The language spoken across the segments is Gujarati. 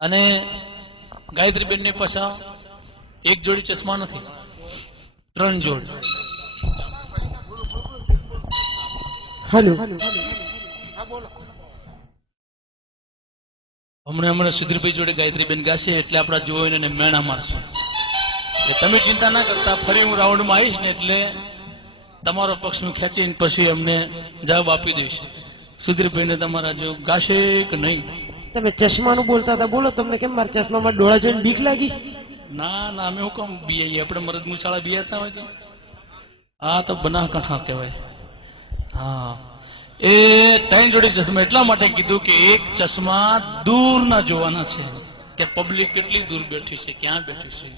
અને ગાયત્રીબેન ને પાછા એક જોડી ચશ્મા નથી, 3 જોડી. હેલો, હમણાં સુધીરભાઈ જોડે ગાયત્રીબેન ગાશે એટલે આપણા જોઈને મેણા મારશે. તમે ચિંતા ના કરતા, ફરી હું રાઉન્ડમાં આવીશ ને એટલે તમારો પક્ષ હું ખેંચીને પછી અમને જવાબ આપી દઈશ. સુધીરભાઈને તમારા જો ગાશે કે નહીં. તમે ચશ્માનું બોલતા હતા, બોલો. તમને કેમ મારા ચશ્મામાં ડોળા જોઈને બીક લાગી? ના ના, અમે હું કામ બીએ? આપણે મરદ મુસાળા બીયાતા હોય તો આ તો બનાસકાંઠા કહેવાય. હા, એ 3 જોડી ચશ્મા એટલા માટે કીધું કે એક ચશ્મા દૂરના જોવાના છે કે પબ્લિક કેટલી દૂર બેઠી છે, ક્યાં બેઠી છે.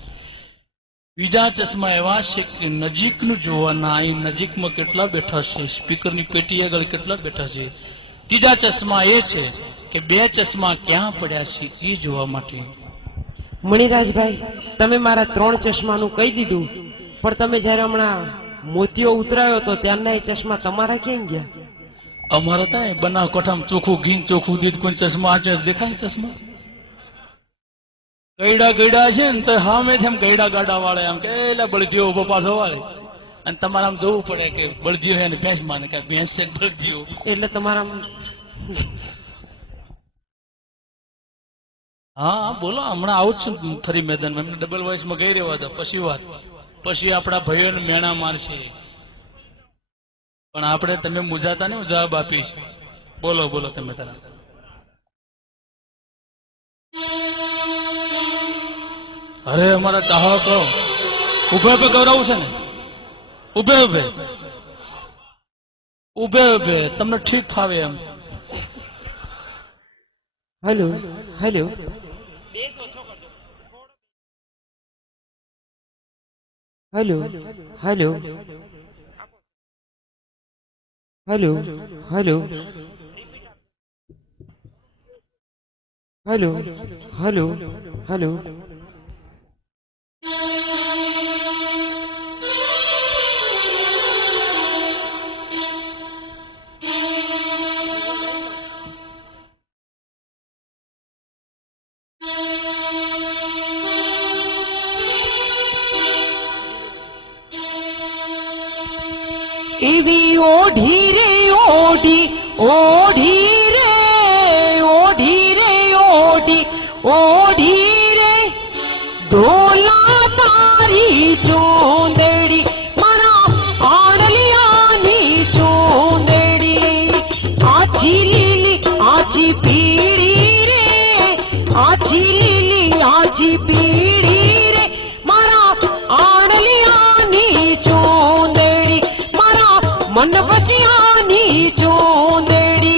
બીજા ચશ્મા એવા છે કે નજીકનું જોવાના, અહીં નજીકમાં કેટલા બેઠા છે, સ્પીકરની પેટી આગળ કેટલા બેઠા છે. ત્રીજા ચશ્મા એ છે કે 2 ચશ્મા ક્યાં પડ્યા છે એ જોવા માટે. મણિરાજભાઈ, તમે મારા 3 ચશ્માનું કહી દીધું, પણ તમે જયારે હમણાં મોતીઓ ઉતરાયો તો ત્યારના એ ચશ્મા તમારા ક્યાં ગયા? અમારા થાય બનાસકાંઠામાં ચોખ્ખું ઘી ચોખ્ખું દૂધ, કોઈ ચશ્મા આચે દેખાય? ચશ્મા ગયડા ગયડા છે ને તો હામે એમ ગયડા ગાડા વાળે આમ કે એલા બળદીઓ ઉભો પાછો વાળે, અને તમારે આમ જોવું પડે કે બળદીઓ હે ને ભેંસ માને કે ભેંસ છે બળદીઓ. એટલે તમારા હા બોલો, હમણાં આવું જ છું ફરી મેદાનમાં. એમને ડબલ વોઇસમાં ગઈ રહેવા દો, પછી વાત, પછી આપણા ભાઈઓને મેણા મારશે. પણ આપણે તમે મુજાતા ને, હું જવાબ આપીશ. બોલો બોલો તમે તારા. અરે અમારા ચાહકો ઉભે ઉભે ગૌરવ છે ને, ઉભે ઉભે ઉભે ઉભે તમને ઠીક ફાવે એમ. Hello hello hello hello hello hello hello hello hello. એવી ઓઢી રે ઓઢી, ઓઢી રે ઓઢી રે ઓઢી, ઓઢી રે ઢોલા તારી ચોંદડી, મારા આણલિયાની ચોંદડી. આછી લીલી આછી પીળી રે, આછી લીલી આછી પીળી રે, મારા આણલિયાની ચોંદડી, મન બસિયાની ચોંદડી.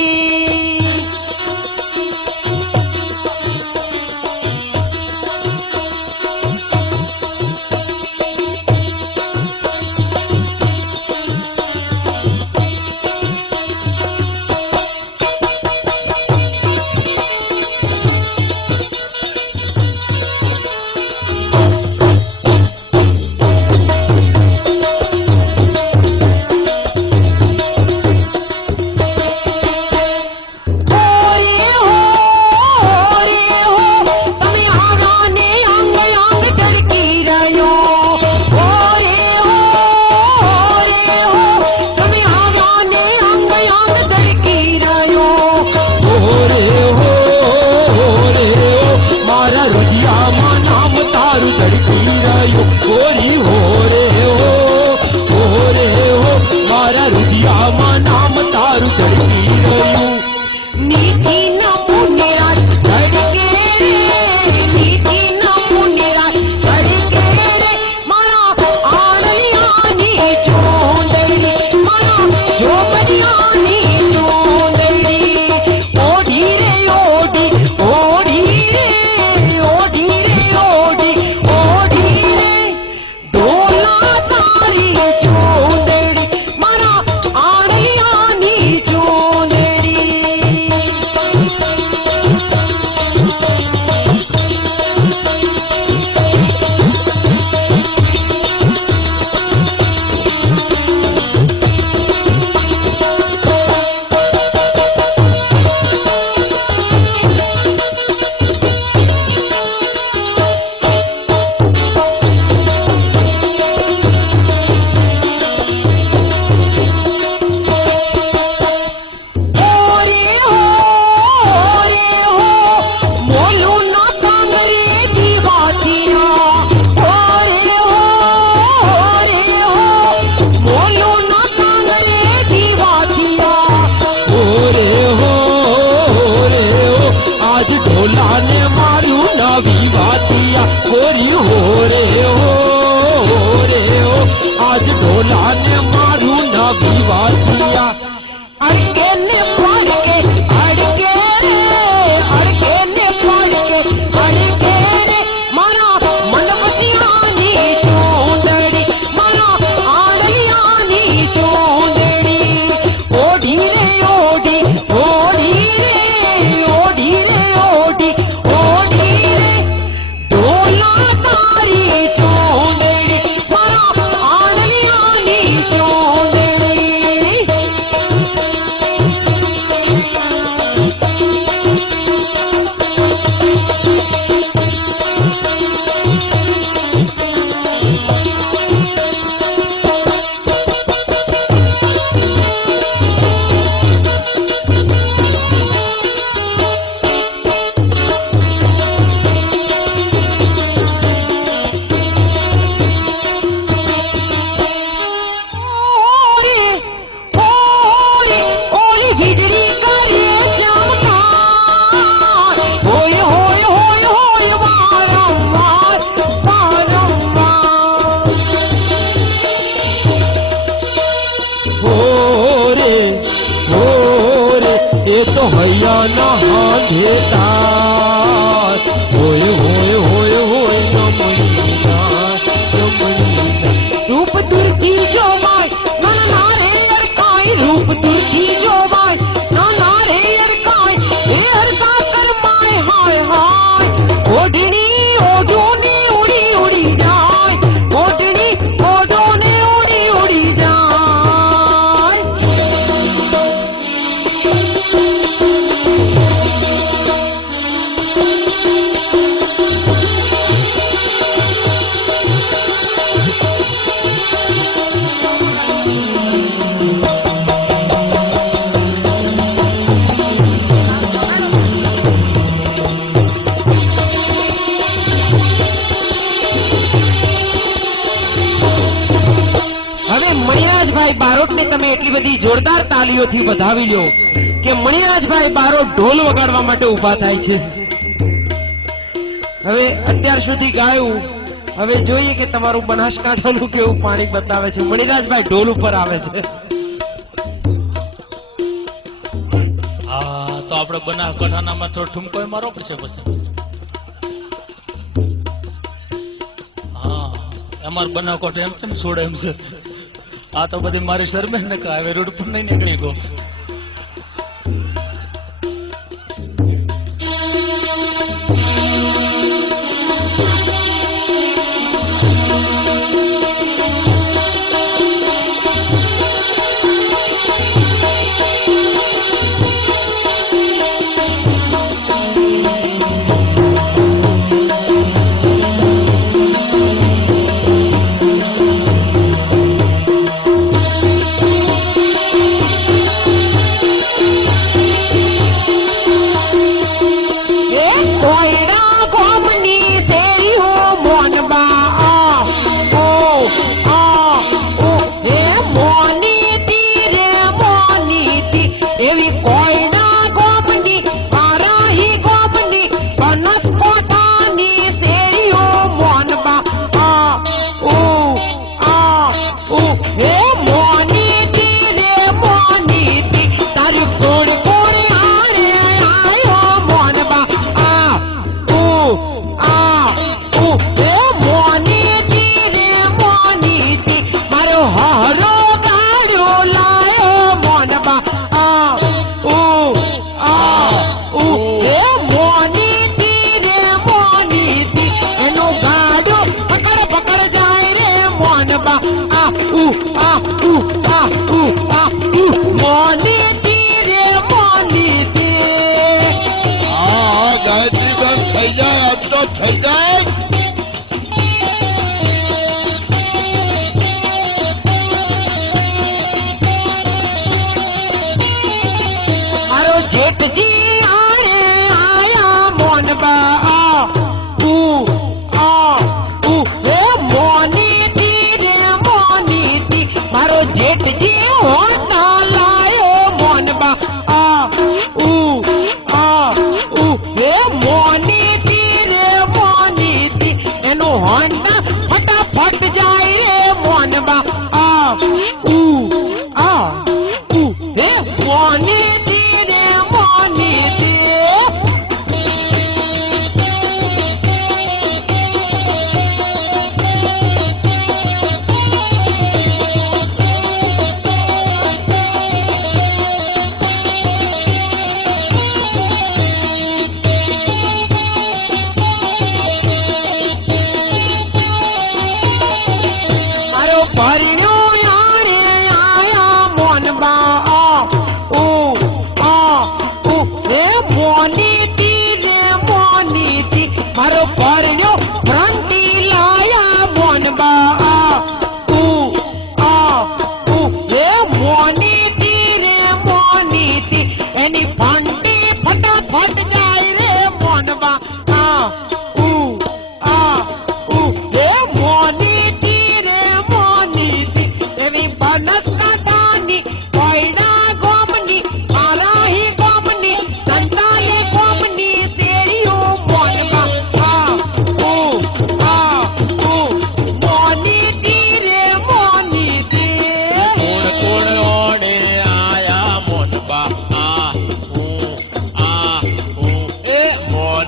દાસ હોય હોય હોય હોય રમણી દાસ રમણી દાસ રૂપ દુર્થી જોવાય ના રે અરકાય રૂપ દુર્થી જોવાય ના રે અરકાય એ અરકા કરમાય હાય હાય ઓઢણી ઓઢોને ઉડી ઉડી જાય ઓઢણી ઓઢોને ઉડી ઉડી જાય હવે મણિરાજભાઈ બારોટને તમે એટલી બધી જોરદાર તાલીઓથી વધાવી લ્યો કે મણિરાજભાઈ બારોટ ઢોલ વગાડવા માટે ઊભા થાય છે. હવે અત્યાર સુધી ગાયું, હવે જોઈએ કે તમારું બનાસકાંઠાનું કેવું પાણી બતાવે છે. મણિરાજભાઈ ઢોલ ઉપર આવે છે. હા તો આપણે બનાસકાંઠાનામાં થોડો ઠુમકો મારો પડશે પછી. હા અમાર બનાસકાંઠા એમ છે ને છોડે એમ છે. આ તો બધી મારી શરમે ને હવે રોડ પર નહીં નીકળી ગયો.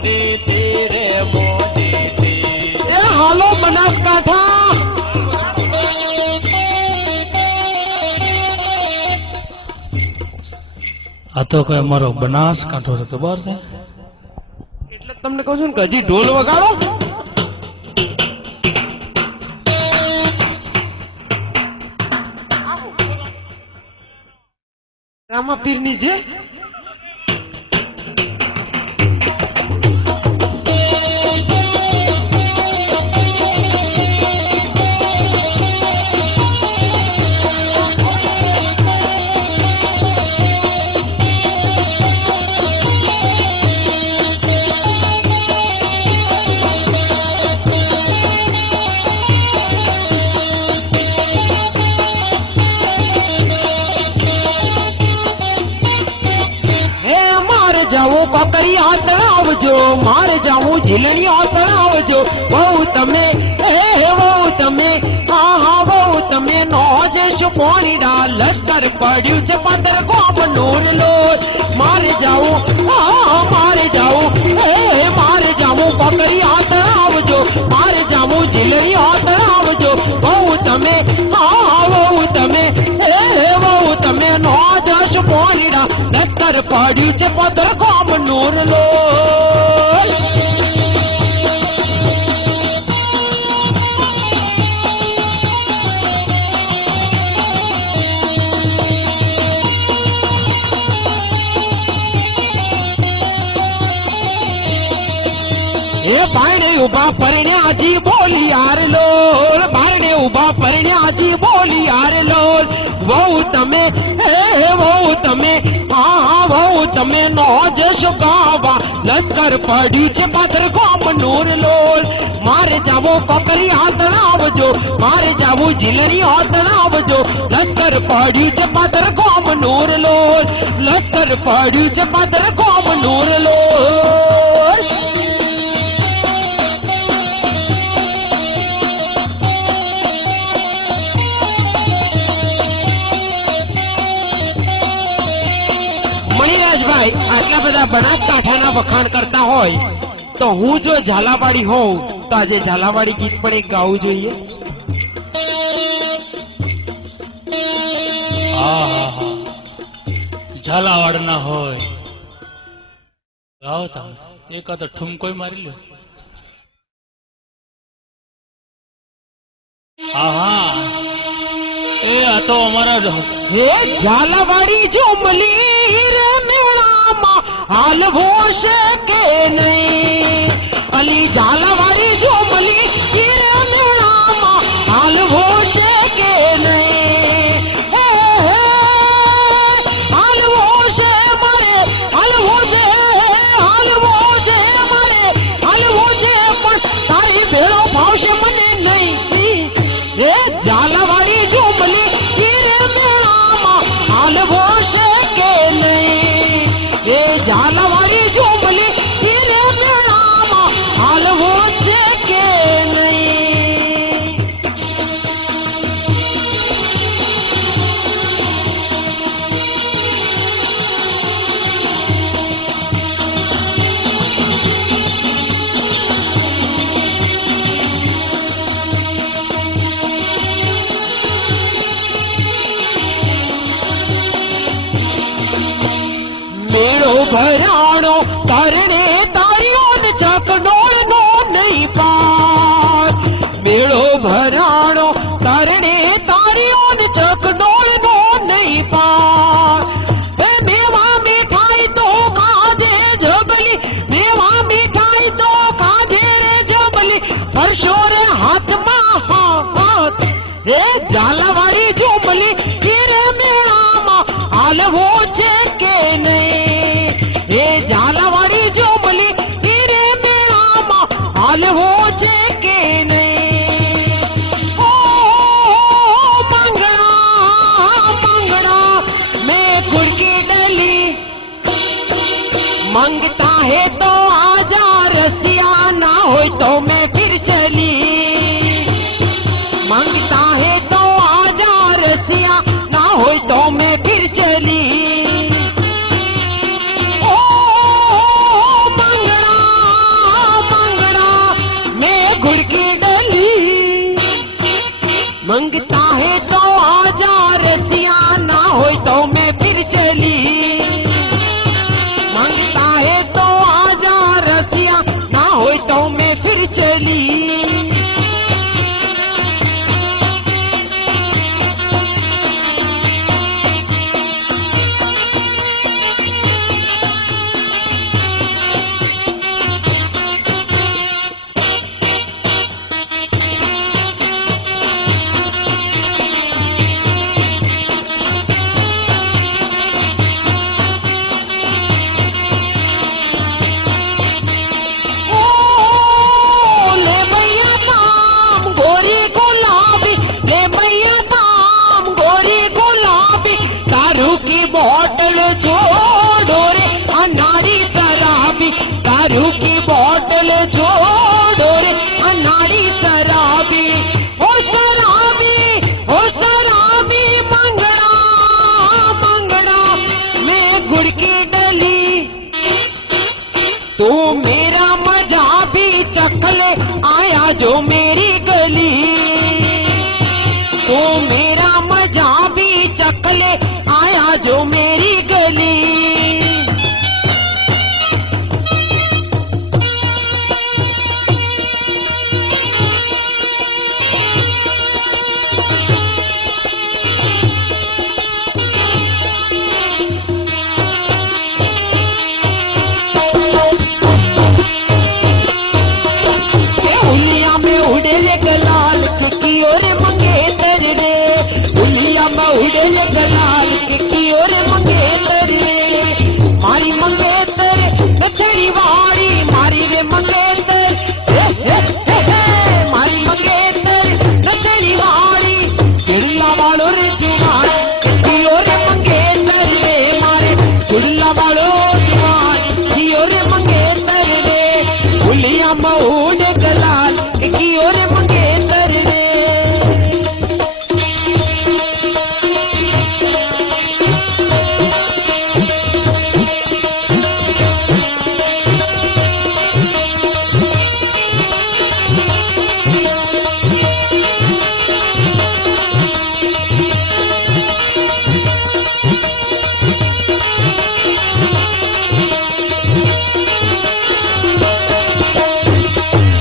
એ હાલો બનાસકાંઠા. આ તો કઈ અમારો બનાસકાંઠો છે, ખબર છે? એટલે તમને કહું છું ને કે હજી ઢોલ વગાડો. રામાપીરની છે. જાવું કાકરિયા તળાવજો, મારે જાવું ઝીલણિયા તળાવજો. બહુ તમે બહુ તમે હા બહુ તમે નો જશું પોણીડા. લશ્કર પડ્યું છે પંદર ગોમ નૂર લોર. મારે જાવું મારે જાવું મારે જાવું કાકરિયા તળાવજો, મારે જાવું ઝીલણિયા તળાવજો. બહુ તમે બહુ તમે બહુ તમે નો જશું પોણીડા. લશ્કર પડ્યું છે પંદર ગોમ નૂર લોર. એ બાયણે ઉભા પરણ્યાજી બોલી યાર લોલ. બાયણે ઉભા પરણ્યાજી બોલી યાર લોલ. બહુ તમે બહુ તમે હા બહુ તમે નો જશો ગાવા. લશ્કર પડ્યું છે પંદર ગોમ નૂર લોલ. મારે જાવું કાકરિયા તળાવજો, મારે જાવું ઝીલણિયા તળાવજો. લશ્કર પડ્યું છે પંદર ગોમ નૂર લોલ. લશ્કર પડ્યું છે પંદર ગોમ નૂર લોલ. મણિરાજભાઈ આટલા બધા બનાસકાંઠાના વખાણ કરતા હોય તો હું જો ઝાલાવાડી હોઉં તો આજે ઝાલાવાડી ગીત પણ એક ગાવું જોઈએ. ઝાલાવાડ ના હોય ગાઓ તમે, એકાદ ઠુમકોય મારી લો. એ આ તો અમારા હે ઝાલાવાડી ઝુમલી રે મેળામાં હાલવો છે કે નહીં. અલી ઝાલાવાડી ઝુમલી રે મેળામાં હાલવો છે કે નહીં. હાલવો છે મારે હાલવો છે હાલવો છે મારે હાલવો છે પણ તારી ભેળો ભાવશે મને નહીં. એ ઝાલાવાડી ઝુમલી રે મેળામાં હાલવો છે કે નહીં. એ ઝાલાવાડી ઝુમલી રે મેળામાં હાલવો છે કે નહીં. મેળો ભરાણો કરણે તારીઓ ને ચકડોળ નો નહીં પાર. મેળો ભરાણો કરણે તારીઓ ને ચકડોળ નો નહીં પાર. મેવા મીઠાઈ તો ખાજે જબલી, મેવા મીઠાઈ તો ખાજે રે જબલી. પરશો રે હાથમાં હાથ. એ ઝાલાવાડી ઝુમલી રે મેળામાં હાલવો છે કે નહીં. એ ઝાલાવાડી ઝુમલી રે મેળામાં હાલવો છે કે નહીં. ઓ મંગળા મંગળા મેં ખુડકી ડલી. मंगता है तो आजा रसिया, ना हो तो मैं फिर चली. मांगता है तो आजा रसिया, ना हो तो मैं फिर चली. ओ मंगला दारू की बोतल जोड़ो रे अनाड़ी शराबी, ओ शराबी, ओ शराबी मंगड़ा मंगड़ा मैं गुड़ की डली, तू मेरा मजा भी चख ले आया जो मेरी गली, तू मेरा मजा भी चख ले आया जो मेरी गली। उलिया में उड़े ले गलाल की ओर मंगेतर रे, उलिया में उड़े ले गलाल की ओर मंगेतर रे, मारी मंगेतर नथड़ी वारी मारी रे मंगेतर, मारी मंगेतर नथड़ी वारी चुड़ला वालो रे जुबान की ओर मंगेतर रे, मारे चुड़ला वालो जुबान की ओर मंगेतर रे, उलिया में उड़े गलाल की ओर मंगेतर रे।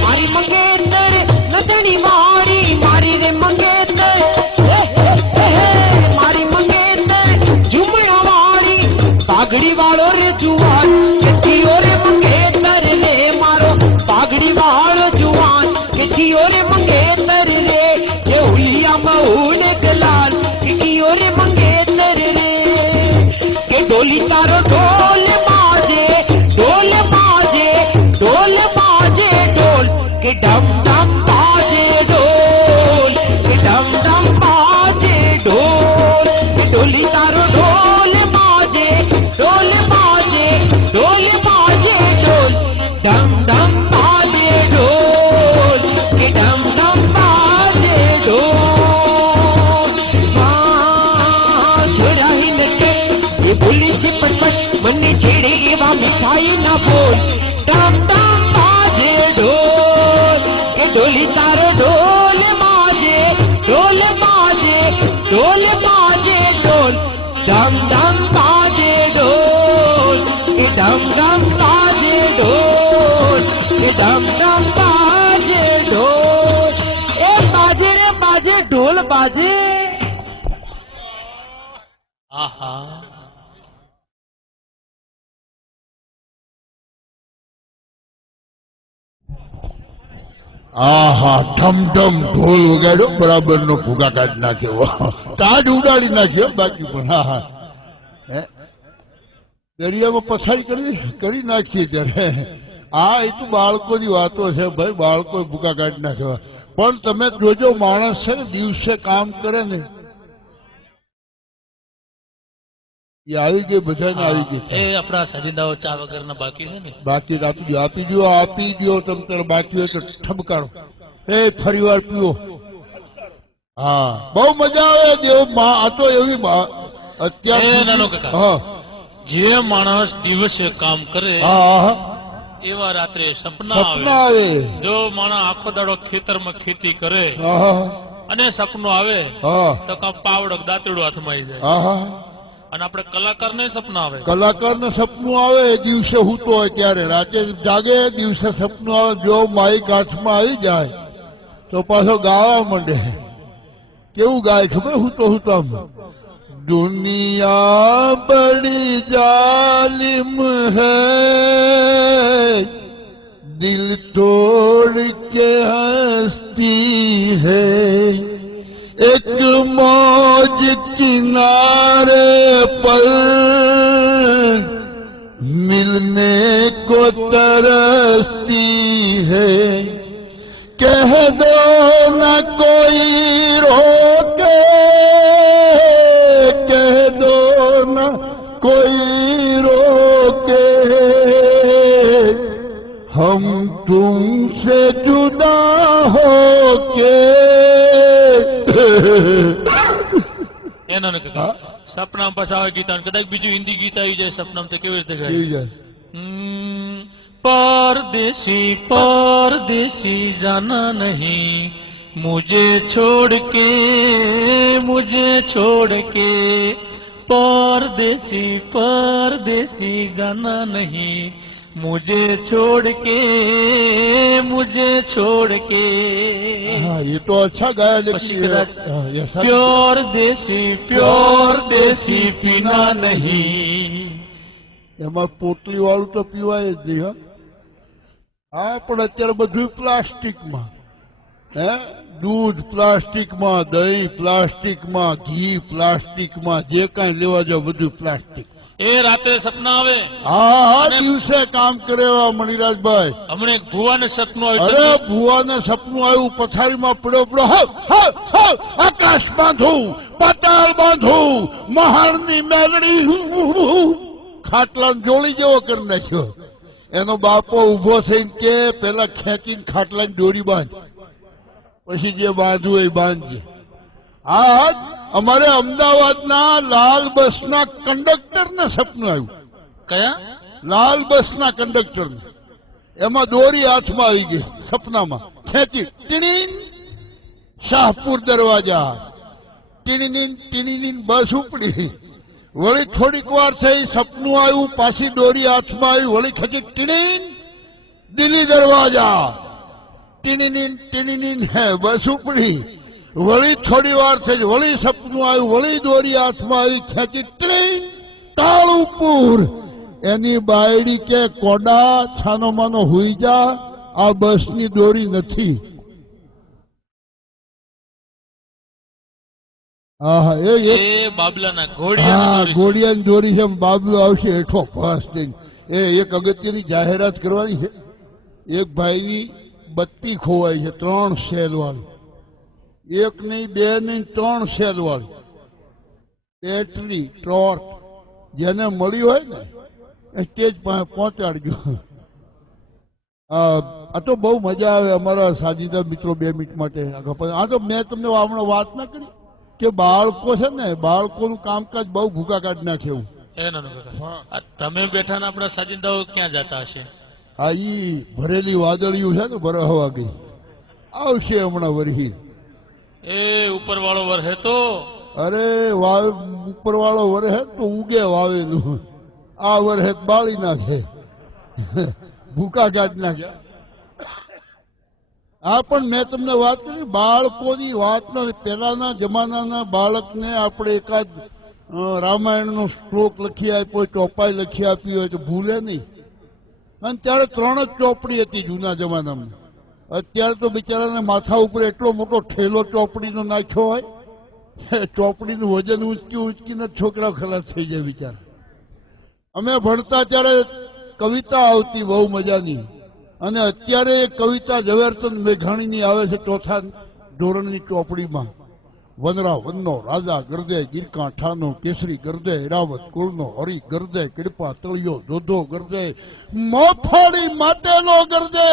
मारी मंगेतर नथनी वारी मारी रे मंगेतर, मारी मंगेतर झुमड़ा वारी पागड़ी वालो रे जुआन की ओर मंगेतर रे, मारो पागड़ी वालो जुआन की ओर मंगेतर रे, ये उलिया मऊन गलाल की ओर मंगेतर रे, के डोली तारो ढोल बाजे ढोल बाजे ढोल बाजे ढोल के डम डम बाजे ढोल के डम डम बाजे ढोल के डोली तारो ढोल बाजे ढोल बाजे ढोल बाजे ढोल डम डम बाजे ढोल के डम डम बाजे ढोल। हाँ छोड़ा ही नटे ये बोली छिपट पट मन्नी छेड़ेगी वहाँ मिठाई ना बोल, डम डम बाजे ढोल के डोली तारो ढोल बाजे ढोल बाजे ढोल बाजे ढोल, डम डम बाजे ढोल के डम डम बाजे ढोल के डम डम बाजे ढोल, ए बाजे रे बाजे ढोल बाजे। आहा આહા ઠમ ઠમ ઢોલ વગાડ્યો બરાબરનો ભૂગા કાઢી નાખ્યો, કાઢ ઉડાડી નાખ્યો બાકી પણ હા હા દરિયામાં પથારી કરી નાખીએ ત્યારે આ એ તો બાળકોની વાતો છે ભાઈ, બાળકોએ ભૂગા કાઢી નાખ્યો, પણ તમે જોજો માણસ છે ને દિવસે કામ કરે ને એ આવી ગઈ બધાને આવી ગઈ એ આપણા સજીદાઓ ચા વગરના બાકી છે ને, બાકી આપી દો તમે તારે બાકી હોય તો ઠબકારો એ ફરી વાર પીવો, હા બહુ મજા આવે દેવ માં આ તો એવી એ નાનો અત્યારે કાકા. હા જે માણસ દિવસે કામ કરે હા હા એવા રાત્રે સપના સપના આવે. આવે જો માણસ આખો દાડો ખેતરમાં ખેતી કરે હા હા અને સપનું આવે હા તો કાં પાવડક દાંતેડું હાથમાં આવી જાય, હા હા અને આપણે કલાકારને સપના આવે. કલાકારને સપનું આવે દિવસે હૂતો હોય ત્યારે, રાતે જાગે દિવસે સપનું આવે, જો માઇક હાથમાં આવી જાય તો પાછો ગાવા માંડે, કેવું ગાય ખબર હૂતો હૂતો दुनिया बड़ी जालिम है, दिल तोड़ के हंसती है, एक मौज किनारे पर मिलने को तरसती है, कह दो न कोई रोके, कह दो न कोई रोके, हम तुमसे जुदा हो के એનો ને કાકા હા? સપનામાં પાછા આવે ગીતા ને કદાચ બીજું હિન્દી ગીત આવી જાય સપનામાં તો કેવી રીતે ગાય? કેવી જાય? परदेसी परदेसी जाना नहीं मुझे छोड़ के परदेसी परदेसी गाना नहीं मुझे छोड़ के हाँ, ये तो अच्छा गाया, પછી लेकिन કદાચ हाँ, ऐसा प्योर देसी पीना नहीं એમાં પોટલી વાળું તો પીવાય જ નહીં. હા, પણ અત્યારે બધું પ્લાસ્ટિકમાં. હે, દૂધ પ્લાસ્ટિકમાં, દહીં પ્લાસ્ટિકમાં, ઘી પ્લાસ્ટિકમાં, જે કાંઈ લેવા જાવ બધું પ્લાસ્ટિક. એ રાતે સપના આવે. હા હા, દિવસે કામ કરે એવા મણિરાજભાઈ. હમણાં એક ભુવાને સપનું અરે આવ્યું. ભુવાને સપનું આવ્યું, પથારીમાં પડ્યો આકાશ બાંધું, પાતાળ બાંધું, મહાણની મેલડી ખાટલા જોડી જેવો કરી નાખ્યો. એનો બાપો ઉભો થઈને કે પેલા ખેંચીને ખાટલાની દોરી બાંધ, પછી જે બાંધવું એ બાંધજે. હા, અમારે અમદાવાદના લાલ બસના કંડક્ટરને સપનું આવ્યું. કયા? લાલ બસના કંડક્ટરને. એમાં દોરી હાથમાં આવી ગઈ, સપનામાં ખેંચી ટીણીન શાહપુર દરવાજા, ટીણીન બસ ઉપડી. વળી થોડીક વાર થઈ, સપનું આવ્યું, પાછી દોરી હાથમાં આવી, વળી ખેંચી ટીણીન દિલ્હી દરવાજા, ટીણીન હે બસ ઉપડી. વળી થોડી વાર થઈ, વળી સપનું આવ્યું, વળી દોરી હાથમાં આવી, ખેંચી ટીણીન તાળુપુર. એની બાયડી કે કોડા છાનો માનો હુઈ જા, આ બસની દોરી નથી. હા, એ બાબલાના હા, ઘોડિયા. ઘોડિયાની દોરી છે. બાબલો આવશે હેઠો ફાસ દઈને. એક અગત્યની જાહેરાત કરવાની છે. એક ભાઈની બત્તી ખોવાઈ છે, 3 સેલ વાળી. 1 નહીં, 2 નહીં, 3 સેલ વાળી બેટરી ટોર્ચ. જેને મળી હોય ને એ સ્ટેજ પાસે પહોંચાડજો. આ તો બહુ મજા આવે. અમારા સાજીદા મિત્રો 2 મિનિટ માટે. આ તો મેં તમને હમણાં વાત ના કરી કે બાળકો છે ને, બાળકોનું કામકાજ બહુ ભૂકા કાઢી નાખે એવું. તમે બેઠા ને આપણા સાજિંદાઓ ક્યાં જતા હશે? આ ઈ ભરેલી વાદળિયું છે ને, બરહવા ગઈ. આવશે હમણાં વરહી. એ ઉપર વાળો વરહે તો અરે ઉપર વાળો વરહે તો ઉગે વાવેલું. આ વરહે બાળી નાખે, ભૂકા કાઢી નાખે. હા, પણ મેં તમને વાત કરી બાળકોની વાત નથી. પહેલાના જમાનાના બાળકને આપણે એકાદ રામાયણનો શ્લોક લખી આપ્યો, ચોપાઈ લખી આપી હોય તો ભૂલે નહીં. અને ત્યારે 3 જ ચોપડી હતી જૂના જમાનામાં. અત્યારે તો બિચારાને માથા ઉપર એટલો મોટો ઠેલો ચોપડીનો નાખ્યો હોય, ચોપડીનું વજન ઉંચકીને છોકરાઓ ખલાસ થઈ જાય બિચારા. અમે ભણતા ત્યારે કવિતા આવતી બહુ મજાની, અને અત્યારે એ કવિતા ઝવેરચંદ મેઘાણીની આવે છે 4થા ધોરણની ચોપડીમાં. વનરા વનનો રાજા ગરદે, ગીરકાંઠાનો કેસરી ગરદે, એરાવત કુળનો હરી ગરદે, કીડપા તળિયો જોધો ગરદે, મોફાળી માટેનો ગરદે,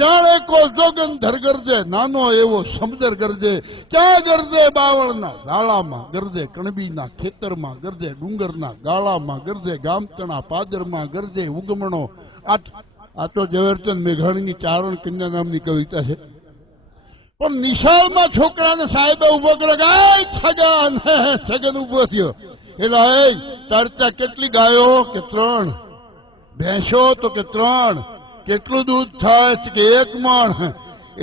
જાણે કો જોગંધર ગરદે, નાનો એવો સમદર ગરદે, ક્યાં ગરદે બાવળના ગાળામાં ગરદે, કણબીના ખેતરમાં ગરદે, ડુંગરના ગાળામાં ગરદે, ગામતણા પાદરમાં ગરદે, ઉગમણો. આ તો ઝવેરચંદ મેઘાણીની ચારણ કન્યા નામની કવિતા છે. પણ નિશાળમાં છોકરાને સાહેબે ઉભો કર્યો, છગન ઉભો થયો. એટલે તારે ત્યાં કેટલી ગાયો? કે 3. ભેંસો? તો કે 3. કેટલું દૂધ થાય? કે 1 મણ.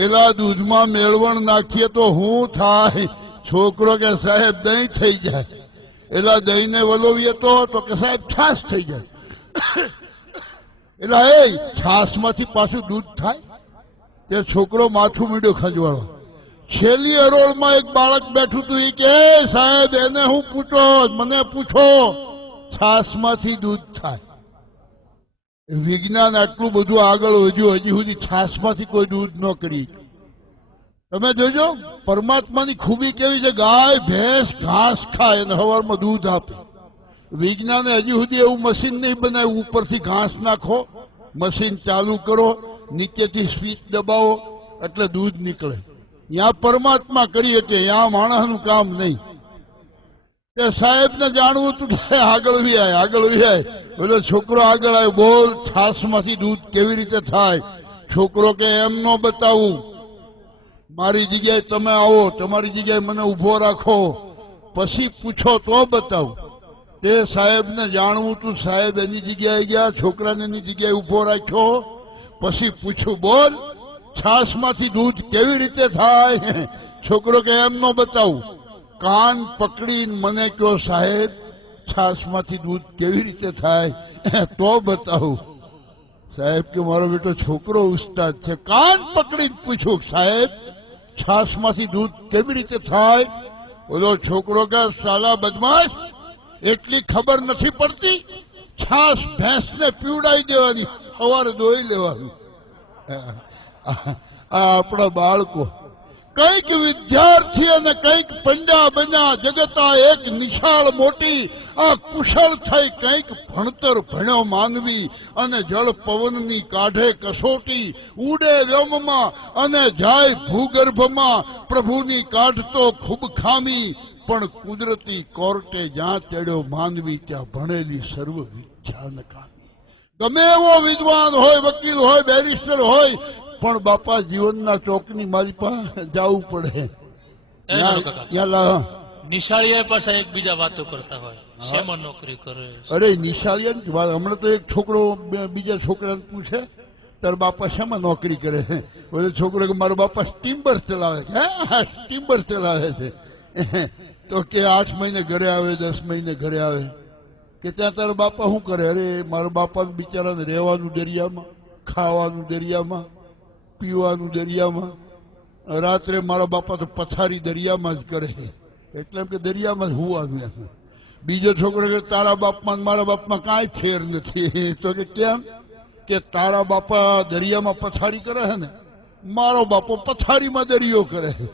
એલા દૂધમાં મેળવણ નાખીએ તો શું થાય? છોકરો કે સાહેબ દહીં થઈ જાય. એલા દહીંને વલોવીએ તો કે સાહેબ છાશ થઈ જાય. એટલે છાશમાંથી પાછું દૂધ થાય? તે છોકરો માથું મીડ્યો ખજવાળો. છેલ્લી હરોળમાં એક બાળક બેઠું હતું. એ કે સાહેબ એને હું પૂછો, મને પૂછો, છાશમાંથી દૂધ થાય? વિજ્ઞાન આટલું બધું આગળ વધ્યું, હજી સુધી છાશમાંથી કોઈ દૂધ ન કરી. તમે જોજો પરમાત્માની ખૂબી કેવી છે. ગાય ભેંસ ઘાસ ખાય અને સવારમાં દૂધ આપે. વિજ્ઞાને હજી સુધી એવું મશીન નહીં બનાવ્યું ઉપરથી ઘાસ નાખો, મશીન ચાલુ કરો નીચેથી સ્વિચ દબાવો એટલે દૂધ નીકળે. ત્યાં પરમાત્મા કરીએ કે ત્યાં માણસનું કામ નહીં. તે સાહેબને જાણવું તું આગળ વ્યાય આગળ વ્યાય. પેલો છોકરો આગળ આવ્યો, બોલ છાસમાંથી દૂધ કેવી રીતે થાય? છોકરો કે એમ ન બતાવું, મારી જગ્યાએ તમે આવો, તમારી જગ્યાએ મને ઉભો રાખો, પછી પૂછો તો બતાવું. તે સાહેબને જાણવું તું, સાહેબ એની જગ્યાએ ગયા, છોકરાને એની જગ્યાએ ઉભો રાખ્યો, પછી પૂછ્યું, બોલ છાસમાંથી દૂધ કેવી રીતે થાય? છોકરો કે એમ ન બતાવું. કાન પકડીને મને કહો, સાહેબ છાસમાંથી દૂધ કેવી રીતે થાય તો બતાવું. સાહેબ કે મારો બેટો છોકરો ઉસ્તાદ છે. કાન પકડીને પૂછ્યું, સાહેબ છાસમાંથી દૂધ કેવી રીતે થાય? બોલો છોકરો કે સાલા બદમાશ, એટલી ખબર નથી પડતી? છાસ ભેંસને પીવડાવી દેવાની, સવારે દોઈ લેવાનું. આ આપણા બાળકો કઈક વિદ્યાર્થી અને કઈક પંડા બન્યા, જગતા એક નિશાળ મોટી. આ કુશળ થઈ કઈક ભણતર ભણ્યો માનવી, અને જળ પવનની કાઢે કસોટી. ઉડે વ્યોમમાં અને જાય ભૂગર્ભમાં, પ્રભુની કાઢતો ખૂબ ખામી. પણ કુદરતી કોર્ટે જ્યાં ચડ્યો માનવી, ત્યાં ભણેલી સર્વ વિદ્યા નકામી. ગમે એવો વિદ્વાન હોય, વકીલ હોય, બેરિસ્ટર હોય, પણ બાપા જીવનના ચોકની મારી પાસે જવું પડે. નિશાળીયા પાછા એકબીજા વાતો કરતા હોય, શેમાં નોકરી કરે? અરે નિશાળિયા હમણાં તો એક છોકરો બીજા છોકરાને પૂછે, તાર બાપા શેમાં નોકરી કરે છે? બોલે છોકરો કે મારો બાપા સ્ટીમર ચલાવે છે. સ્ટીમર ચલાવે છે. તો કે 8 મહિને ઘરે આવે, 10 મહિને ઘરે આવે. કે ત્યાં તારા બાપા શું કરે? અરે મારા બાપાને બિચારાને રહેવાનું દરિયામાં, ખાવાનું દરિયામાં, પીવાનું દરિયામાં. રાત્રે મારા બાપા તો પથારી દરિયામાં જ કરે છે, એટલે એમ કે દરિયામાં જ હોવાનું. બીજો છોકરો કે તારા બાપમાં મારા બાપમાં કાંઈ ફેર નથી. તો કે કેમ? કે તારા બાપા દરિયામાં પથારી કરે છે ને, મારો બાપો પથારીમાં દરિયો કરે છે.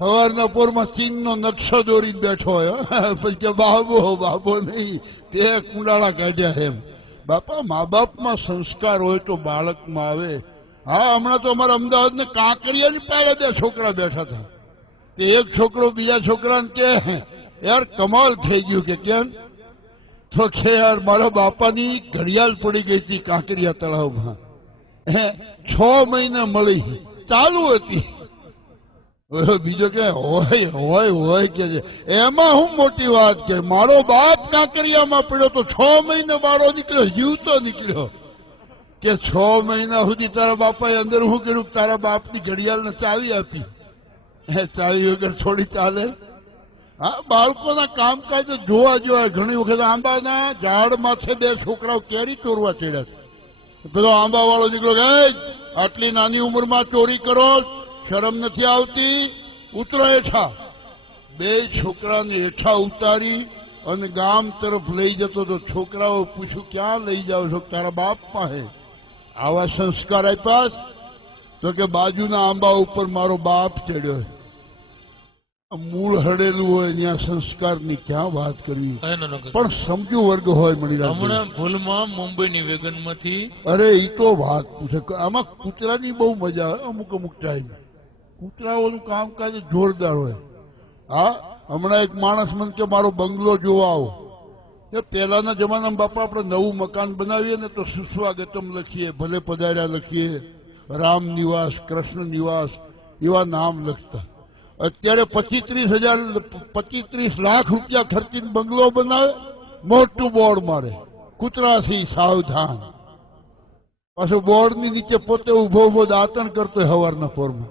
સવારના પોરમાં ચીનનો નકશો દોરીને બેઠો હોય, પછી કે બાબો બાબો નહીં, તે કુંડાળા કાઢ્યા એમ. બાપા મા બાપમાં સંસ્કાર હોય તો બાળકમાં આવે. હા, હમણાં તો અમારા અમદાવાદને કાંકરિયાની પાડે 2 છોકરા બેઠા હતા. તે એક છોકરો બીજા છોકરાને કે યાર કમાલ થઈ ગયું. કે કેમ? તો કે યાર મારા બાપાની ઘડિયાળ પડી ગઈ હતી કાંકરિયા તળાવમાં, 6 મહિના મળી, ચાલુ હતી. બીજો કે હોય હોય હોય કે છે, એમાં હું મોટી વાત કે મારો બાપ કાંકરિયામાં પડ્યો તો 6 મહિને બાળો નીકળ્યો, જીવતો નીકળ્યો. કે 6 મહિના સુધી તારા બાપાએ અંદર શું કર્યું? તારા બાપની ઘડિયાળને ચાવી આપી. ચાવી વગર થોડી ચાલે? હા, બાળકોના કામકાજ જોવા જેવા. ઘણી વખત આંબાના ઝાડ માથે 2 છોકરાઓ કેરી ચોરવા ચડ્યા છે. પેલો આંબા વાળો નીકળ્યો કે આટલી નાની ઉંમરમાં ચોરી કરો, શરમ નથી આવતી? ઉતરો હેઠા. 2 છોકરાને હેઠા ઉતારી અને ગામ તરફ લઈ જતો તો છોકરાઓ પૂછ્યું, ક્યાં લઈ જાઓ છો? તારા બાપ પાસે. આવા સંસ્કાર આપ્યા? તો કે બાજુના આંબા ઉપર મારો બાપ ચડ્યો. મૂળ હડેલું હોય ત્યાં સંસ્કારની ક્યાં વાત કરવી? પણ સમજુ વર્ગ હોય. હમણાં ભૂલમાં મુંબઈની વેગનમાંથી, અરે ઈ તો વાત પૂછે. આમાં કૂતરાની બહુ મજા આવે અમુક અમુક ટાઈમ. કૂતરાઓનું કામકાજ જોરદાર હોય. હા, હમણાં એક માણસ મને કે મારો બંગલો જોવા આવો. પહેલાના જમાનામાં બાપા આપણે નવું મકાન બનાવીએ ને તો સુસ્વાગતમ લખીએ, ભલે પધાર્યા લખીએ, રામ નિવાસ, કૃષ્ણ નિવાસ એવા નામ લખતા. અત્યારે 25-30 લાખ રૂપિયા ખર્ચીને બંગલો બનાવે, મોટું બોર્ડ મારે, કૂતરાથી સાવધાન. પાછું બોર્ડની નીચે પોતે ઉભો ઉભો દાંતણ કરતો હવારના પોરમાં.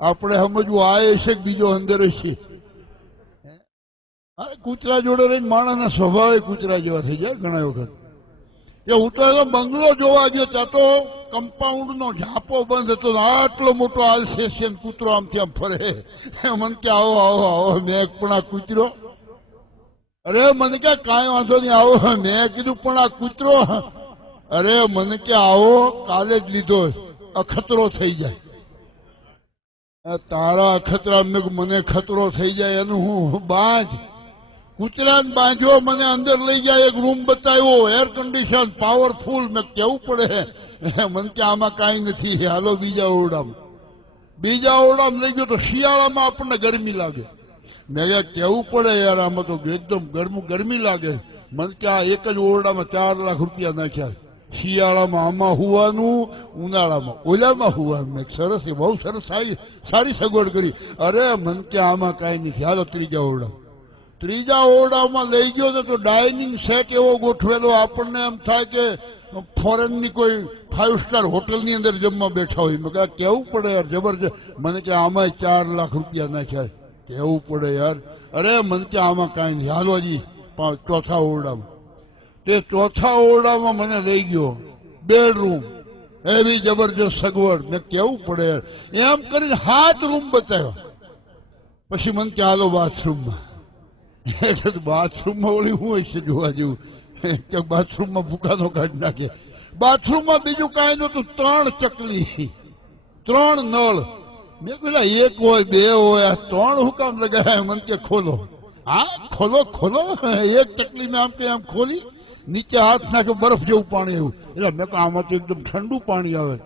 આપણે સમજવું આ છે કે બીજો અંદર છે. કૂતરા જોડે રહીને માણસના સ્વભાવે કૂતરા જેવા થઈ જાય ઘણા વખત. કે હું તો એનો બંગલો જોવા ગયો, ત્યાં તો કમ્પાઉન્ડનો ઝાપો બંધ હતો, આટલો મોટો આલસેશિયન કૂતરો આમથી આમ ફરે. મને કે આવો આવો આવો. મેં પણ આ કૂતરો, અરે મને કે કાંઈ વાંધો નહીં આવો. મેં કીધું પણ આ કૂતરો, અરે મને કે આવો, કાલે જ લીધો, અખતરો થઈ જાય. તારા અખતરા? મને ખતરો થઈ જાય એનું હું બાંધ. કૂતરાને બાંધ્યો, મને અંદર લઈ જાય, એક રૂમ બતાવ્યો, એર કન્ડિશન, પાવરફુલ. મેં કેવું પડે મને કે આમાં કાંઈ નથી, હાલો બીજા ઓરડામાં. બીજા ઓરડામાં લઈ ગયો તો શિયાળામાં આપણને ગરમી લાગે. મેં કહ્યા કેવું પડે યાર, આમાં તો એકદમ ગરમી લાગે. મને કે આ એક જ ઓરડામાં 4 લાખ રૂપિયા નાખ્યા. શિયાળામાં આમાં હુવાનું, ઉનાળામાં ઓલામાં હુવાનું. મેં સરસ, એ બહુ સરસ સારી સગવડ કરી. અરે મને કે આમાં કાંઈ નથી, હાલો ત્રીજા ઓરડામાં. ત્રીજા ઓરડામાં લઈ ગયો ને તો ડાઇનિંગ સેટ એવો ગોઠવેલો, આપણને એમ થાય કે ફોરેનની કોઈ 5 સ્ટાર હોટલની અંદર જમવા બેઠા હોય. મેં કહ્યા કેવું પડે યાર, જબરજસ્ત. મને કે આમાં 4 લાખ રૂપિયા નાખ્યા. કેવું પડે યાર. અરે મને કે આમાં કાંઈ નહીં, હાલો હજી ચોથા ઓરડામાં. તે ચોથા ઓરડામાં મને લઈ ગયો. બેડરૂમ, એવી જબરજસ્ત સગવડ. ને કેવું પડે યાર. એમ કરીને 7 રૂમ બતાવ્યો. પછી મને કે હાલો બાથરૂમમાં. એટલે બાથરૂમમાં ઓળી શું હોય છે જોવા જેવું? બાથરૂમમાં ભૂકાનો કાઢી નાખે. બાથરૂમમાં બીજું કાંઈ નતું, 3 ચકલી, 3 નળ. મેં પેલા 1 હોય 2 હોય, આ 3 હું કામ લગાવ્યા? મને કે ખોલો. હા ખોલો. 1 ચકલી મેં આમ કે આમ ખોલી, નીચે હાથ નાખ્યો, બરફ જેવું પાણી આવ્યું. એટલે મેં કહ્યું આમાં તો એકદમ ઠંડુ પાણી આવે.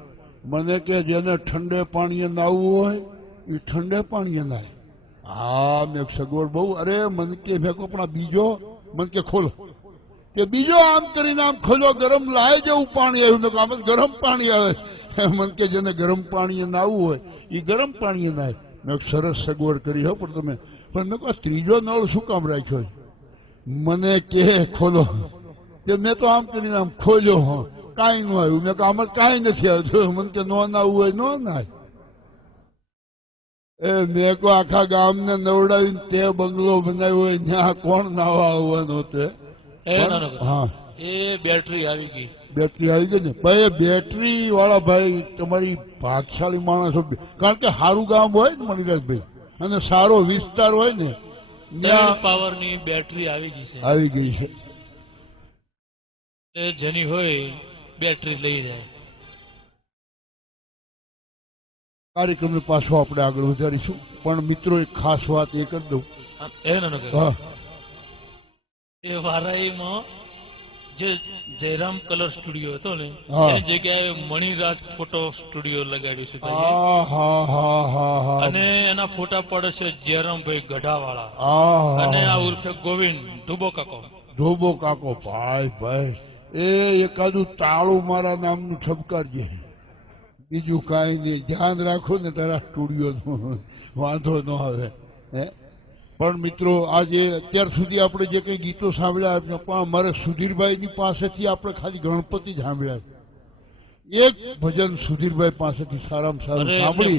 મને કે જેને ઠંડે પાણીએ નાહવું હોય એ ઠંડે પાણીએ નાય. હા મેં સગવડ બહુ. અરે મને કે મેં કહું પણ બીજો? મને કે ખોલો. કે બીજો આમ કરીને આમ ખોલ્યો, ગરમ લાય જેવું પાણી આવ્યું. આમાં ગરમ પાણી આવે. મને કે જેને ગરમ પાણીએ નાહવું હોય એ ગરમ પાણીએ નાય. મેં સરસ સગવડ કરી હો. પણ મેં કહું ત્રીજો નળ શું કામ રાખ્યો? મને કે ખોલો. કે મેં તો આમ કરીને આમ ખોલ્યો, હો કાંઈ ન આવ્યું. મેં કહું આમાં કાંઈ નથી આવતું. મને કે નો નાવું હોય નો નાય. મેં કહું આખા ગામને નવડાવીને તે બંગલો બનાવ્યો હોય, ત્યાં કોણ નાવા આવવાનો? તે હા, એ બેટરી આવી ગઈ. બેટરી આવી ગઈ ને ભાઈ. બેટરી વાળા ભાઈ તમારી ભાગશાળી માણસો. કારણ કે સારું ગામ હોય ને મણિલાલભાઈ, અને સારો વિસ્તાર હોય ને, ત્યાં પાવર ની બેટરી આવી ગઈ છે. આવી ગઈ છે. જેની હોય બેટરી લઈ જાય. કાર્યક્રમને પાછો આપણે આગળ વધારીશું. પણ મિત્રો એક ખાસ વાત એ કરી દઉં. હા, એ વારાઈમાં જે જયરામ કલર સ્ટુડિયો હતો ને, એની જગ્યાએ મણિરાજ ફોટો સ્ટુડિયો લગાડ્યું છે ભાઈ. અને એના ફોટા પડે છે જયરામભાઈ ગઢાવાળા, અને આ ઉર્ફે ગોવિંદ ધોબો કાકો. ભાઈ એ એકાદું તાળું મારા નામનું ઠપકારજે. બીજું કાંઈ નહીં, ધ્યાન રાખો ને તારા સ્ટુડિયો વાંધો ન આવે. પણ મિત્રો આજે અત્યાર સુધી આપણે જે કંઈ ગીતો સાંભળ્યા, પણ અમારે સુધીરભાઈની પાસેથી આપણે ખાલી ગણપતિ જ સાંભળ્યા. એક ભજન સુધીરભાઈ પાસેથી સારામાં સારું સાંભળી,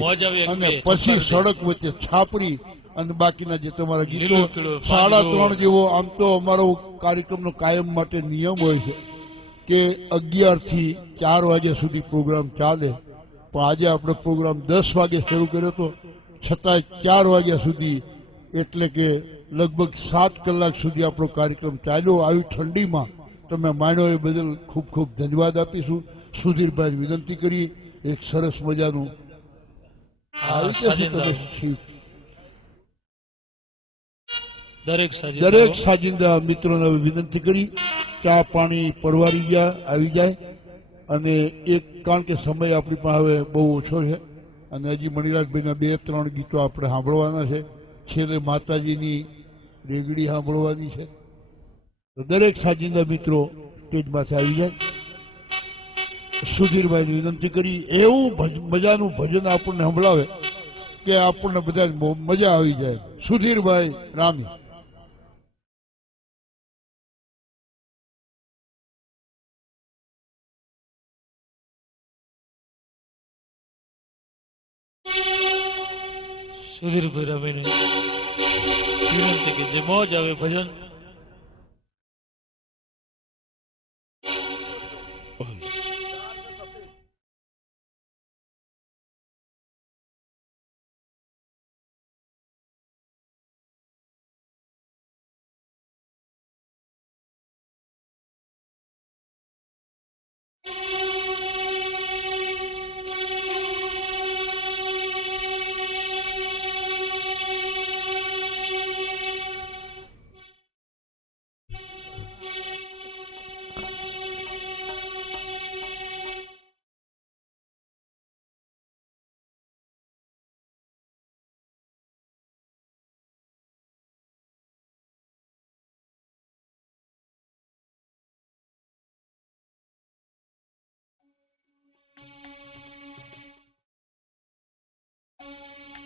અને પછી સડક વચ્ચે છાપડી, અને બાકીના જે તમારા ગીતો 3:30 જેવો. આમ તો અમારો કાર્યક્રમનો કાયમ માટે નિયમ હોય છે કે 11 થી 4 વાગ્યા સુધી પ્રોગ્રામ ચાલે. પણ આજે આપણે પ્રોગ્રામ 10 વાગે શરૂ કર્યો હતો, છતાંય 4 વાગ્યા સુધી, એટલે કે લગભગ 7 કલાક સુધી આપણો કાર્યક્રમ ચાલ્યો. આવી ઠંડીમાં તમે માન્યો એ બદલ ખૂબ ખૂબ ધન્યવાદ આપીશું. સુધીરભાઈ વિનંતી કરી એક સરસ મજાનું દરેક સાજિંદા મિત્રોને વિનંતી કરી ચા પાણી પરવારી આવી જાય. અને એક કારણ કે સમય આપણી પાસે હવે બહુ ઓછો છે, અને હજી મણિરાજભાઈના 2-3 ગીતો આપણે સાંભળવાના છે. છેલ્લે માતાજીની રેગડી સાંભળવાની છે. તો દરેક સાજિંદા મિત્રો સ્ટેજમાંથી આવી જાય. સુધીરભાઈની વિનંતી કરી એવું મજાનું ભજન આપણને સંભળાવે કે આપણને બધા મજા આવી જાય. સુધીરભાઈ રામી. સુધીરભાઈ રામીને વિનંતી કે જે મોજ આવે ભજન.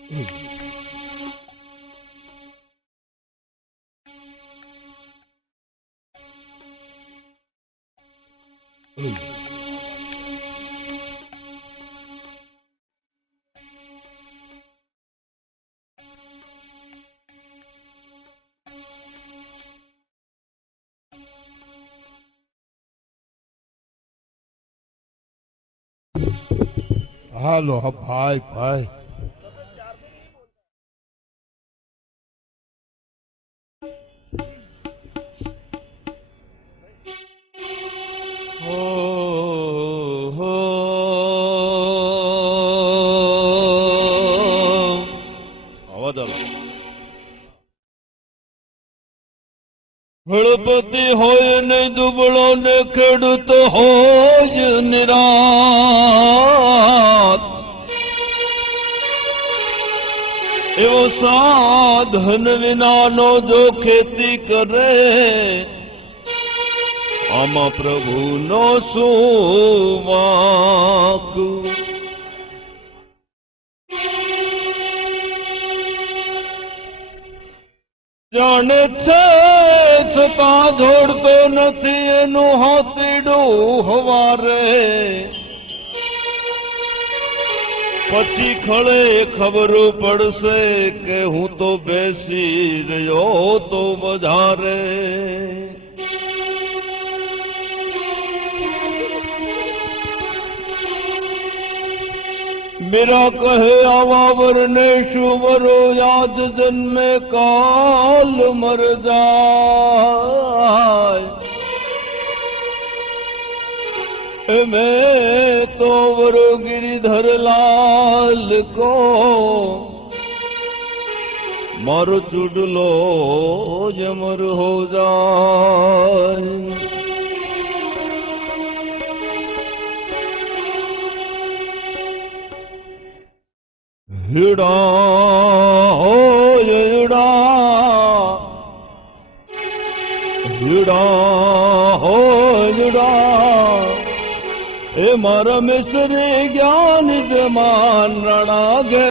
હાલો હા ભાઈ ભાઈ હળપતિ હોય ને દુબળો ને ખેડૂત હોય નિરાત એવો સાધન વિનાનો જો ખેતી કરે આમાં પ્રભુનો શું વાંક જાણે છે છતાં જોડતો નથી એનું હાથીડું હવારે પછી ખળે ખબર પડશે કે હું તો બેસી રહ્યો તો બજારે मीरा कहे आवावर ने शुवरो याद जन्मे काल मर जाए मैं तो वरो गिरिधर लाल को मारो चुडलो जमर हो जाए युड़ा हो युड़ा युड़ा हो युड़ा ए मारा मिश्री ज्ञान जमान रणा गे